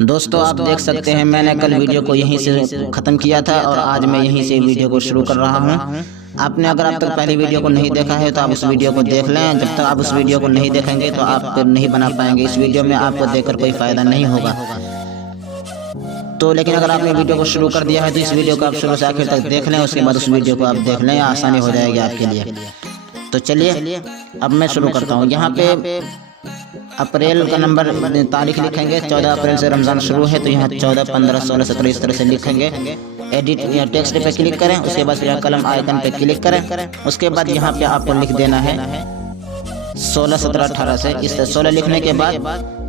दोस्तों आप देख सकते हैं मैंने कल वीडियो को यहीं से ख़त्म किया था और आज मैं यहीं से वीडियो को शुरू कर रहा हूं। आपने अगर अब तक पहली वीडियो को नहीं देखा है तो आप उस वीडियो को देख लें। जब तक आप उस वीडियो को नहीं देखेंगे तो आप नहीं बना पाएंगे। इस वीडियो में आपको देखकर कोई फ़ायदा नहीं होगा। तो लेकिन अगर आपने वीडियो को शुरू कर दिया है तो इस वीडियो को आप शुरू से आखिर तक देख लें। उसके बाद उस वीडियो को आप देख लें, आसानी हो जाएगी आपके लिए। तो चलिए अब मैं शुरू करता हूँ। यहाँ पे अप्रैल का नंबर तारीख लिखेंगे। 14 अप्रैल से रमज़ान शुरू है तो यहाँ 14, 15, 16, 17 इस तरह से लिखेंगे। एडिट या टेक्स्ट पे क्लिक करें। उसके बाद फिर कलम आइकन पे क्लिक करें। उसके बाद यहाँ पे आपको लिख देना है 16, 17, 18 से इस तरह 16 लिखने के बाद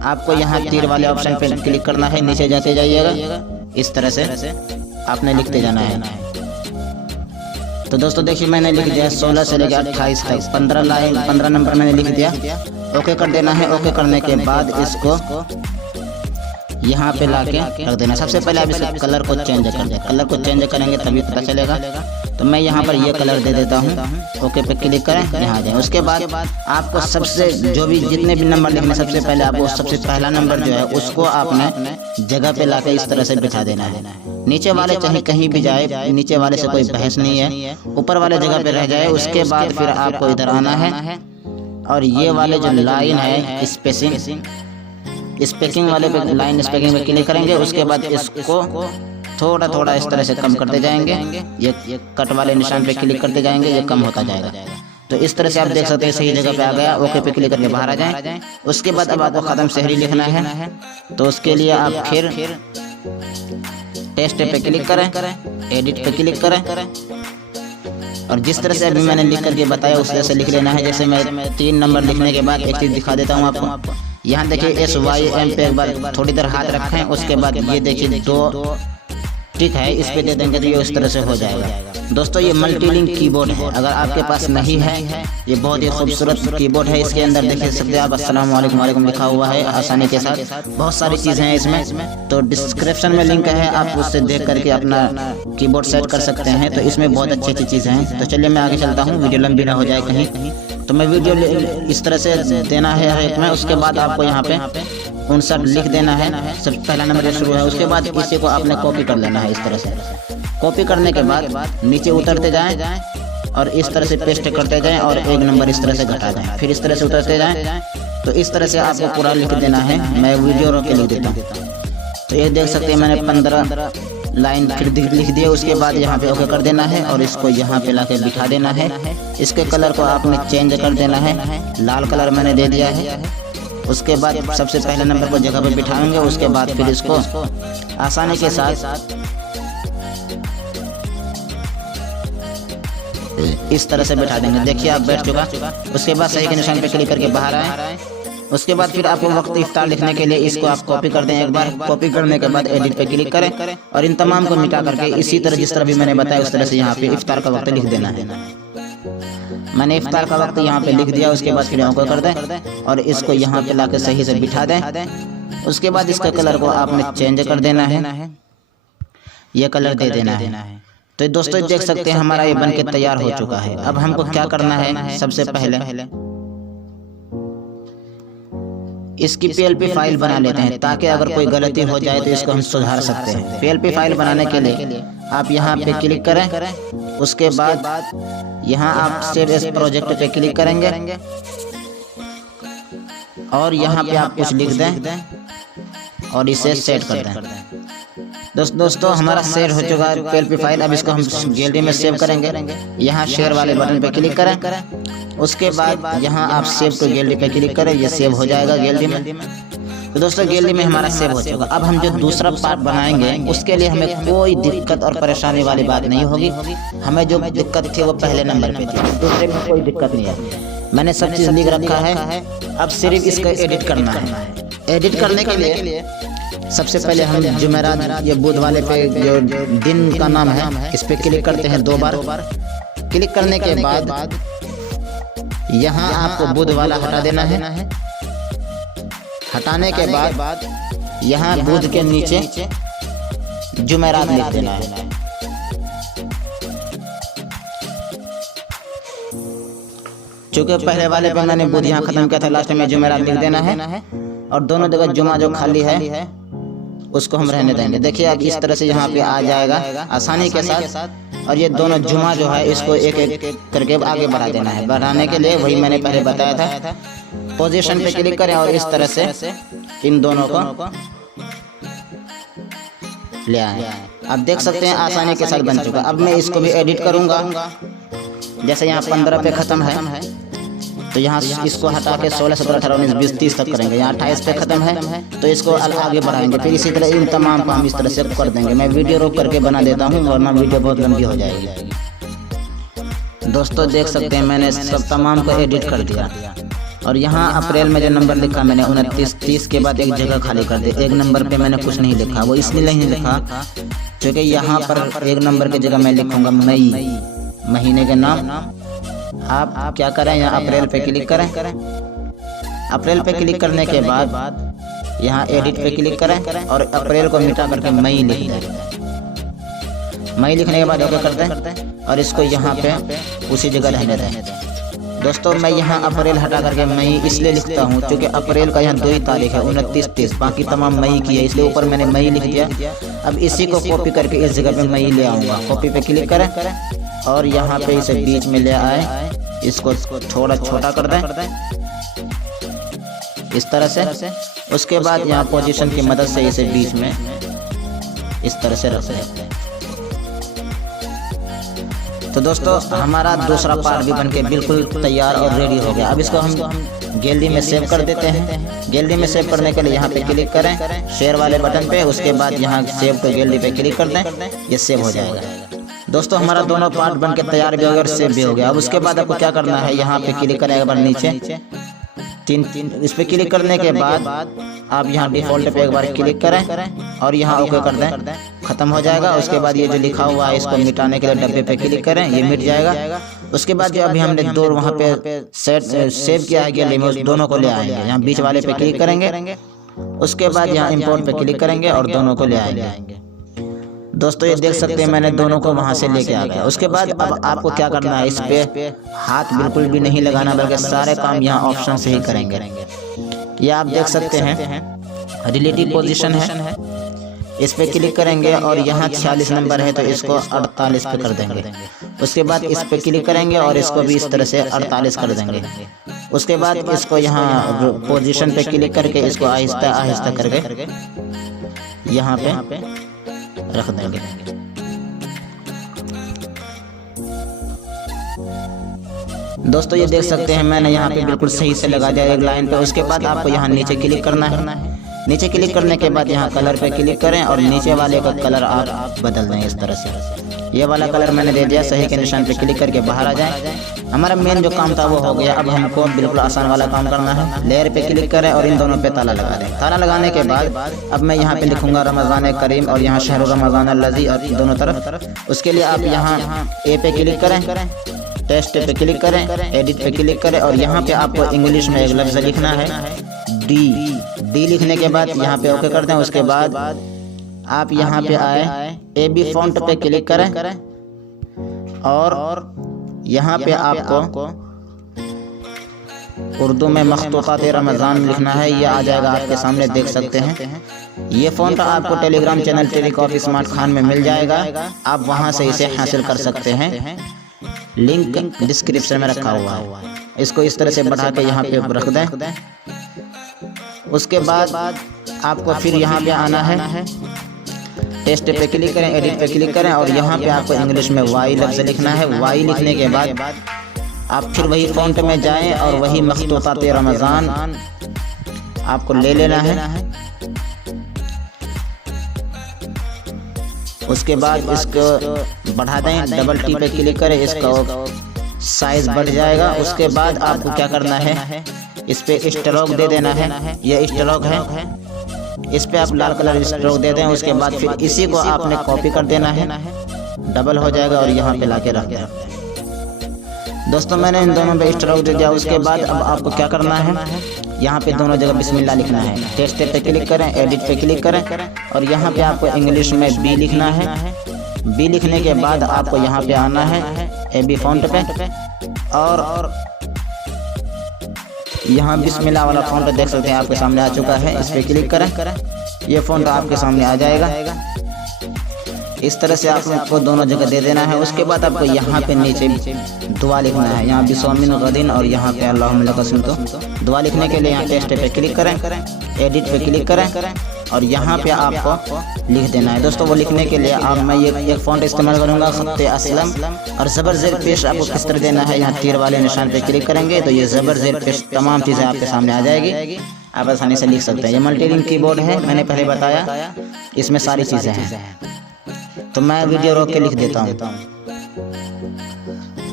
आपको यहाँ तीर वाले ऑप्शन पे क्लिक करना है। नीचे जाते जाइएगा, इस तरह से आपने लिखते जाना है। तो दोस्तों देखिए मैंने लिख दिया 16 से लेकर 28 तक 15 नंबर मैंने लिख दिया। ओके कर देना है। ओके करने के बाद इसको यहाँ पे लाके रख देना। सबसे पहले आप इस कलर को चेंज कर दें। कलर को चेंज करेंगे तभी पता चलेगा। तो मैं यहाँ पर ये कलर दे देता हूँ। ओके पे क्लिक करें, यहाँ आ जाए। उसके बाद आपको सबसे जो भी जितने भी नंबर लिखने सबसे पहले आपको सबसे पहला नंबर जो है उसको आपने जगह पे लाके इस तरह से बिठा देना है। नीचे वाले चाहे कहीं भी जाए, नीचे वाले से कोई बहस नहीं है, ऊपर वाले जगह पे रह जाए। उसके बाद फिर आपको इधर आना है और ये वाले जो लाइन है स्पेसिंग वाले पे लाइन स्पेसिंग में क्लिक करेंगे। उसके बाद इसको थोड़ा थोड़ा इस तरह से कम करते जाएंगे। ये कट वाले निशान पे क्लिक करते जाएंगे, ये कम होता जाएगा। तो इस तरह से आप देख सकते हैं सही जगह पे आ गया। ओके पे क्लिक करके बाहर आ जाएं। उसके बाद अब आपको ख़त्म शहरी लिखना है। तो उसके लिए आप फिर टेस्ट पे क्लिक करें, एडिट पे क्लिक करें और जिस तरह से अभी मैंने लिख करके बताया उस तरह से लिख लेना है। जैसे मैं 3 नंबर लिखने के बाद एक चीज़ दिखा देता हूँ आपको। यहाँ देखिए SYM पे एक बार थोड़ी देर हाथ रखें। उसके बाद ये देखिए 2 टिक है, इस पे दे देंगे तो ये उस तरह से हो जाएगा। दोस्तों ये मल्टीलिंक कीबोर्ड है, अगर आपके पास नहीं है ये बहुत ही खूबसूरत कीबोर्ड है। इसके अंदर देख सकते हैं आप अस्सलाम वालेकुम लिखा हुआ है आसानी के साथ। बहुत सारी चीज़ें हैं इसमें। तो डिस्क्रिप्शन में लिंक है, आप उससे देख करके अपना कीबोर्ड सेट कर सकते हैं। तो इसमें बहुत अच्छी अच्छी चीज़ें हैं। तो चलिए मैं आगे चलता हूँ, वीडियो लंबी ना हो जाए कहीं। तो मैं वीडियो इस तरह से देना है हर एक में। उसके बाद आपको यहाँ पे 59 लिख देना है। सब पहला नंबर जो शुरू है। उसके बाद इसी को आपने कॉपी कर लेना है इस तरह से। कॉपी करने के बाद नीचे उतरते जाएं और इस तरह से पेस्ट करते जाएं और एक नंबर इस तरह से घटा दें। फिर इस तरह से उतरते जाएं। तो इस तरह से आपको पूरा लिख देना है। मैं वीडियो रोक के लिख देता हूँ। तो ये देख सकते हैं मैंने 15 लाइन फिर लिख दिए। उसके बाद यहाँ पे ओके कर देना है और इसको यहाँ पे लाके बिठा देना है। इसके कलर को आपने चेंज कर देना है। लाल कलर मैंने दे दिया है। उसके बाद सबसे पहले नंबर को जगह पे बिठाएंगे। उसके बाद फिर इसको आसानी के साथ इस तरह से बिठा देंगे। देखिए आप बैठ चुका। उसके बाद सही के निशान पे क्लिक करके बाहर आए। उसके बाद फिर आपको वक्त इफ्तार लिखने के लिए इसको आप कॉपी कर दें एक बार। कॉपी करने के बाद एडिट पे क्लिक करें और इन तमाम को मिटा करके इसी तरह जिस तरह भी मैंने बताया उस तरह से यहाँ पे इफ्तार का वक्त लिख देना है। मैंने इफ्तार का वक्त यहाँ पे लिख दिया। उसके बाद फिर ओके कर दें और इसको यहाँ पे लाके सही से बिठा दें। उसके बाद इसका कलर को आपने चेंज कर देना है, ये कलर दे देना है। तो दोस्तों देख सकते हैं हमारा ये बन के तैयार हो चुका है। अब हमको क्या करना है, सबसे पहले इसकी PLP फाइल बना लेते हैं ताकि अगर कोई गलती हो जाए तो इसको हम सुधार सकते हैं। PLP फाइल बनाने के लिए आप यहाँ पे क्लिक करें। उसके बाद यहाँ आप सेव एज प्रोजेक्ट पे क्लिक करेंगे और यहाँ पे आप कुछ लिख दें और इसे सेट कर दें। दोस्तों हमारा सेव हो चुका है PLP फाइल। अब इसको हम गैलरी में सेव करेंगे। यहाँ शेयर वाले बटन पे क्लिक करें। उसके बाद यहाँ आप सेव टू गैलरी पे क्लिक करें, ये सेव हो जाएगा गैलरी में। तो दोस्तों गैलरी में हमारा सेव हो चुका। अब हम जो दूसरा पार्ट बनाएंगे उसके लिए हमें कोई दिक्कत और परेशानी वाली बात नहीं होगी। हमें जो दिक्कत थी वो पहले नंबर पे थी, दूसरे में कोई दिक्कत नहीं है। मैंने सब चीज़ लिख रखा है। अब सिर्फ इसका एडिट करना है। एडिट करने के लिए सबसे पहले हम जुमेरात ये बुध वाले पे जो दिन का नाम है इस पे क्लिक करते हैं 2 बार। क्लिक करने के बाद यहाँ आपको बुध वाला हटा देना है। हटाने के बाद यहाँ बुध के नीचे जुमेरात लिख देना है। चूँकि पहले वाले पे मैंने बुध यहाँ खत्म किया था, लास्ट में जुमेरात लिख देना है और दोनों जगह जुमा जो खाली है उसको हम रहने देंगे। देखिए अब इस तरह से यहाँ पे आ जाएगा आसानी के साथ। और ये दोनों जुमा जो है इसको एक एक करके आगे बढ़ा देना है। बढ़ाने के लिए वही मैंने पहले बताया था, पोजीशन पे क्लिक करें और इस तरह से इन दोनों को ले आए। आप देख सकते हैं आसानी के साथ बन चुका। अब मैं इसको भी एडिट करूंगा। जैसे यहाँ 15 पे ख़त्म है तो यहाँ इसको हटा के 16, 17, 18, 19, 20, 30 तक करेंगे। यहाँ 28 पे ख़त्म है तो इसको आगे बढ़ाएंगे। फिर इसी तरह इन तमाम को हम इस तरह से कर देंगे। मैं वीडियो रोक करके बना देता हूँ वरना वीडियो बहुत लंबी हो जाएगी। दोस्तों देख सकते हैं मैंने सब तमाम को एडिट कर दिया। और यहाँ अप्रैल में जो नंबर लिखा मैंने 29, 30 के बाद एक जगह खाली कर दी। एक नंबर पे मैंने कुछ नहीं लिखा, वो इसलिए नहीं लिखा क्योंकि यहाँ पर एक नंबर की जगह मैं लिखूंगा मई, महीने के नाम। आप क्या करें, यहाँ अप्रैल पे क्लिक करें। अप्रैल पे क्लिक करने के बाद यहाँ एडिट पे क्लिक करें और अप्रैल को मिटा करके मई लिख दें। मई लिखने के बाद ओके कर दें और इसको यहाँ पे उसी जगह रहने दें। दोस्तों मैं यहाँ अप्रैल हटा करके मई इसलिए लिखता हूँ क्योंकि अप्रैल का यहाँ 2 ही तारीख है, 29, 30, बाकी तमाम मई की है, इसलिए ऊपर मैंने मई लिख दिया। अब इसी को कॉपी करके इस जगह पे मई ले आऊँगा। कॉपी पे क्लिक करें और यहाँ पे इसे बीच में ले आए, इसको थोड़ा छोटा कर दें इस तरह से। उसके बाद यहाँ पोजीशन की मदद से इसे बीच में इस तरह से रख दें। तो दोस्तों हमारा दूसरा पार्ट भी बनके बिल्कुल तैयार और रेडी हो गया। अब इसको हम गैलरी में सेव कर देते हैं। गैलरी में सेव करने के लिए यहाँ पे क्लिक करें शेयर वाले बटन पे। उसके बाद यहाँ सेव टू गैलरी पे क्लिक कर दें, ये सेव हो जाएगा। दोस्तों हमारा दोनों पार्ट बनके तैयार भी हो गया और सेव भी हो गया। अब उसके बाद आपको क्या करना है, यहाँ पे क्लिक करें एक बार नीचे, तीन इस पे क्लिक करने के बाद आप यहाँ डिफॉल्ट पे एक बार क्लिक करें और यहाँ ओके कर दें, खत्म हो जाएगा। उसके बाद ये जो लिखा हुआ है इसको मिटाने के लिए डब्बे पे क्लिक करें, ये मिट जाएगा। उसके बाद जो अभी हमने दो वहाँ पे सेव किया है गैलरी में, उस दोनों को ले आएंगे। यहाँ बीच वाले पे क्लिक करेंगे, उसके बाद यहाँ इंपोर्ट पे क्लिक करेंगे और दोनों को ले आएंगे। दोस्तों ये देख सकते हैं मैंने दोनों को वहां से लेके आ गया। उसके बाद अब आपको क्या करना है, इस पे हाथ बिल्कुल भी नहीं लगाना, बल्कि सारे काम यहाँ ऑप्शन से ही करेंगे। ये आप देख सकते हैं रिलेटिव पोजीशन है, इस पे क्लिक करेंगे और यहाँ 46 नंबर है तो इसको 48 पे कर देंगे। उसके बाद इस पे क्लिक करेंगे और इसको भी इस तरह से 48 कर देंगे। उसके बाद इसको यहाँ पोजीशन पे क्लिक करके इसको आहिस्ता आहिस्ता करके यहाँ पे रख देंगे। दोस्तों ये देख सकते हैं मैंने यहाँ पे बिल्कुल सही से लगा दिया एक लाइन पे। उसके बाद आपको यहाँ नीचे क्लिक करना है। नीचे क्लिक करने के बाद यहाँ कलर पे क्लिक करें और नीचे वाले का कलर आप बदल दें इस तरह से। ये वाला कलर मैंने दे दिया, सही के निशान पे क्लिक करके बाहर आ जाए। हमारा मेन जो काम था वो हो गया। अब हमको बिल्कुल आसान वाला काम करना है। लेयर पे क्लिक करें और इन दोनों पे ताला लगा दें। ताला लगाने के बाद अब मैं यहाँ पे लिखूंगा रमज़ान करीम और यहाँ शहर रमज़ान लजी और दोनों तरफ। उसके लिए आप यहाँ ए पे क्लिक करें, टेस्ट पे क्लिक करें, एडिट पे क्लिक करें और यहाँ पे आपको इंग्लिश में एक लफ्ज़ लिखना है डी लिखने के बाद यहाँ पे ओके कर दें। उसके बाद आप यहाँ पे आए AB फॉन्ट पे क्लिक करें और यहाँ पे आपको उर्दू में मखतूतात रमज़ान लिखना है। ये आ जाएगा आपके सामने, देख सकते हैं। ये फॉन्ट आपको टेलीग्राम चैनल टेलीकॉपी स्मार्ट खान में मिल जाएगा, आप वहाँ से इसे हासिल कर सकते हैं। लिंक डिस्क्रिप्शन में रखा हुआ है। इसको इस तरह से बढ़ा के यहाँ पे रख दें। उसके बाद आपको फिर यहाँ पे आना है, टेस्ट पे क्लिक करें, एडिट पे क्लिक करें और यहाँ पे आपको इंग्लिश में वाई लफ्ज़ लिखना है। वाई लिखने के बाद आप फिर वही फॉन्ट में जाएं और वही मखतूतात रमज़ान आपको ले लेना है। उसके बाद इसको बढ़ा दें, डबल टी पे क्लिक करें, इसका साइज बढ़ जाएगा। उसके बाद आपको क्या करना है, इस पे स्ट्रोक दे देना है। ये स्ट्रोक है, इस पे आप लाल कलर स्ट्रोक दे दें। उसके बाद फिर इसी को आपने कॉपी कर देना है, डबल हो जाएगा और यहाँ पे लाके रख दें। दोस्तों मैंने इन दोनों पे स्ट्रोक दे दिया। उसके बाद अब आपको क्या करना है, यहाँ पे दोनों जगह बिस्मिल्लाह लिखना है। टेस्ट पे क्लिक करें, एडिट पे क्लिक करें और यहाँ पे आपको इंग्लिश में बी लिखना है। बी लिखने के बाद आपको यहाँ पे आना है AB फॉन्ट पे और यहाँ बिस्मिल्लाह वाला फॉन्ट देख सकते हैं आपके सामने आ चुका है। इस पे क्लिक करें ये फ़ॉन्ट आपके सामने आ जाएगा। इस तरह से आपको दोनों जगह दे देना है। उसके बाद आपको यहाँ पे नीचे दुआ लिखना है, यहाँ बिस्मिल गदिन और यहाँ पे अल्लाहुम्मा लक अस्लमतु। दुआ लिखने के लिए यहाँ पेस्ट पे क्लिक करें, एडिट पे क्लिक करें और यहाँ पे आपको लिख देना है। दोस्तों वो लिखने के लिए मैं ये एक फ़ॉन्ट इस्तेमाल करूँगा, खत्ते असलम। और ज़बर ज़ेर पेश आपको किस तरह देना है, यहाँ तीर वाले निशान पे क्लिक करेंगे तो ये ज़बर ज़ेर पेश तमाम चीज़ें आपके सामने आ जाएगी, आप आसानी से लिख सकते हैं। ये मल्टीलाइन कीबोर्ड है, मैंने पहले बताया, इसमें सारी चीज़ें हैं। तो मैं वीडियो रोक के लिख देता हूँ।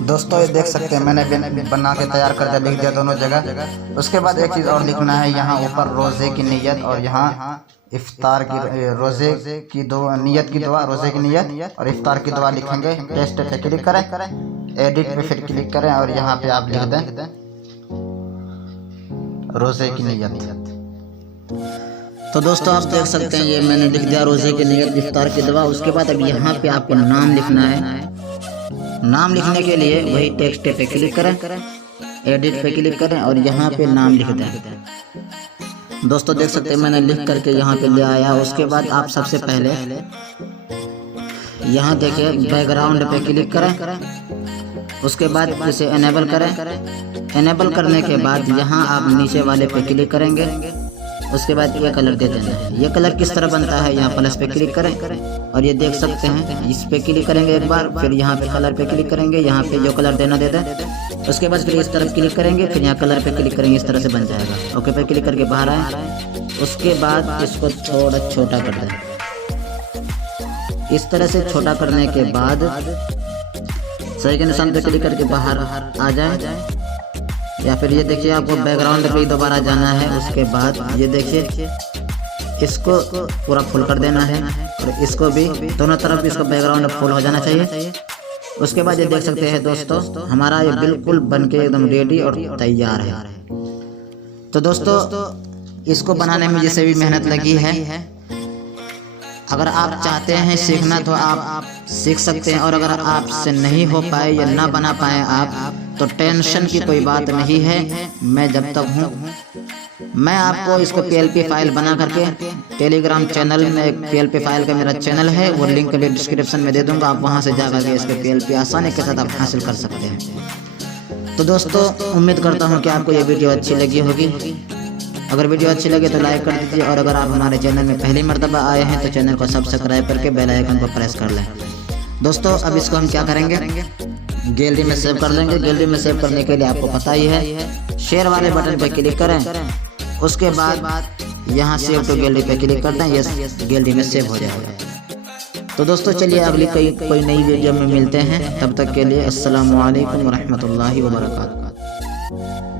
दोस्तों ये देख सकते हैं मैंने बना के तैयार कर दिया, लिख दिया दोनों जगह। उसके बाद एक चीज़ और लिखना है, यहाँ ऊपर रोज़े की नियत और यहाँ इफ्तार की, रोज़े की दुआ, नियत की दुआ, रोज़े की नियत और इफ्तार की दुआ लिखेंगे। टेस्ट पे क्लिक करें, एडिट पे फिर क्लिक करें और यहाँ पे आप लिख दें रोज़े की नियत। तो दोस्तों आप देख सकते हैं ये मैंने लिख दिया रोज़े की नियत, इफ्तार की दुआ। उसके बाद अब यहाँ पे आपको नाम लिखना है। नाम लिखने के लिए वही टेक्स्ट पे क्लिक करें, एडिट पे क्लिक करें और यहाँ पे नाम लिख दें। दोस्तों देख सकते हैं मैंने लिख करके यहाँ पे ले आया। उसके बाद आप सबसे पहले यहाँ देखिए बैकग्राउंड पे क्लिक करें, उसके बाद इसे एनेबल करें। एनेबल करने के बाद यहाँ आप नीचे वाले पे क्लिक करेंगे, उसके बाद ये कलर दे देना है। ये कलर किस तरह बनता है, यहाँ प्लस पे क्लिक करें और ये देख सकते हैं, इस पे क्लिक करेंगे एक बार, फिर यहाँ पे कलर पे क्लिक करेंगे, यहाँ पे जो कलर देना दे दें। उसके बाद फिर इस तरफ क्लिक करेंगे, फिर यहाँ कलर पे क्लिक करेंगे, इस तरह से बन जाएगा। ओके पे क्लिक करके बाहर आए, उसके बाद इसको थोड़ा छोटा कर दें। इस तरह से छोटा करने के बाद सही के निशान पे क्लिक करके बाहर आ जाए, या फिर ये देखिए आपको बैकग्राउंड पे दोबारा जाना है। उसके बाद ये देखिए इसको पूरा फुल कर देना है और इसको भी दोनों तरफ इसको बैकग्राउंड फुल हो जाना चाहिए। उसके बाद ये देख सकते हैं दोस्तों हमारा ये बिल्कुल बनके एकदम रेडी और तैयार है। तो दोस्तों इसको बनाने में जैसे भी मेहनत लगी है, अगर आप चाहते हैं सीखना तो आप सीख सकते हैं, और अगर आपसे नहीं हो पाए या ना बना पाए आप तो टेंशन की कोई बात नहीं है। मैं जब तक हूँ मैं आपको इसको PLP फाइल बना करके टेलीग्राम चैनल में, एक PLP फाइल का मेरा चैनल है, वो लिंक भी डिस्क्रिप्शन में दे दूंगा, आप वहाँ से जाकर के इसके PLP आसानी के साथ आप हासिल कर सकते हैं। तो दोस्तों उम्मीद करता हूँ कि आपको ये वीडियो अच्छी लगी होगी। अगर वीडियो अच्छी लगे तो लाइक कर दीजिए, और अगर आप हमारे चैनल में पहली मर्तबा आए हैं तो चैनल को सब्सक्राइब करके बेल आइकन को प्रेस कर लें। दोस्तों अब इसको हम क्या करेंगे, गैलरी में सेव कर लेंगे। गैलरी में सेव करने के लिए आपको पता ही है, शेयर वाले बटन पर क्लिक करें, उसके बाद यहाँ सेव टू गैलरी पे क्लिक करते हैं, ये गैलरी में सेव हो जाएगा। तो दोस्तों चलिए अगली कोई नई वीडियो में मिलते हैं, तब तक के लिए अस्सलामु अलैकुम व रहमतुल्लाहि व बरकातुहू।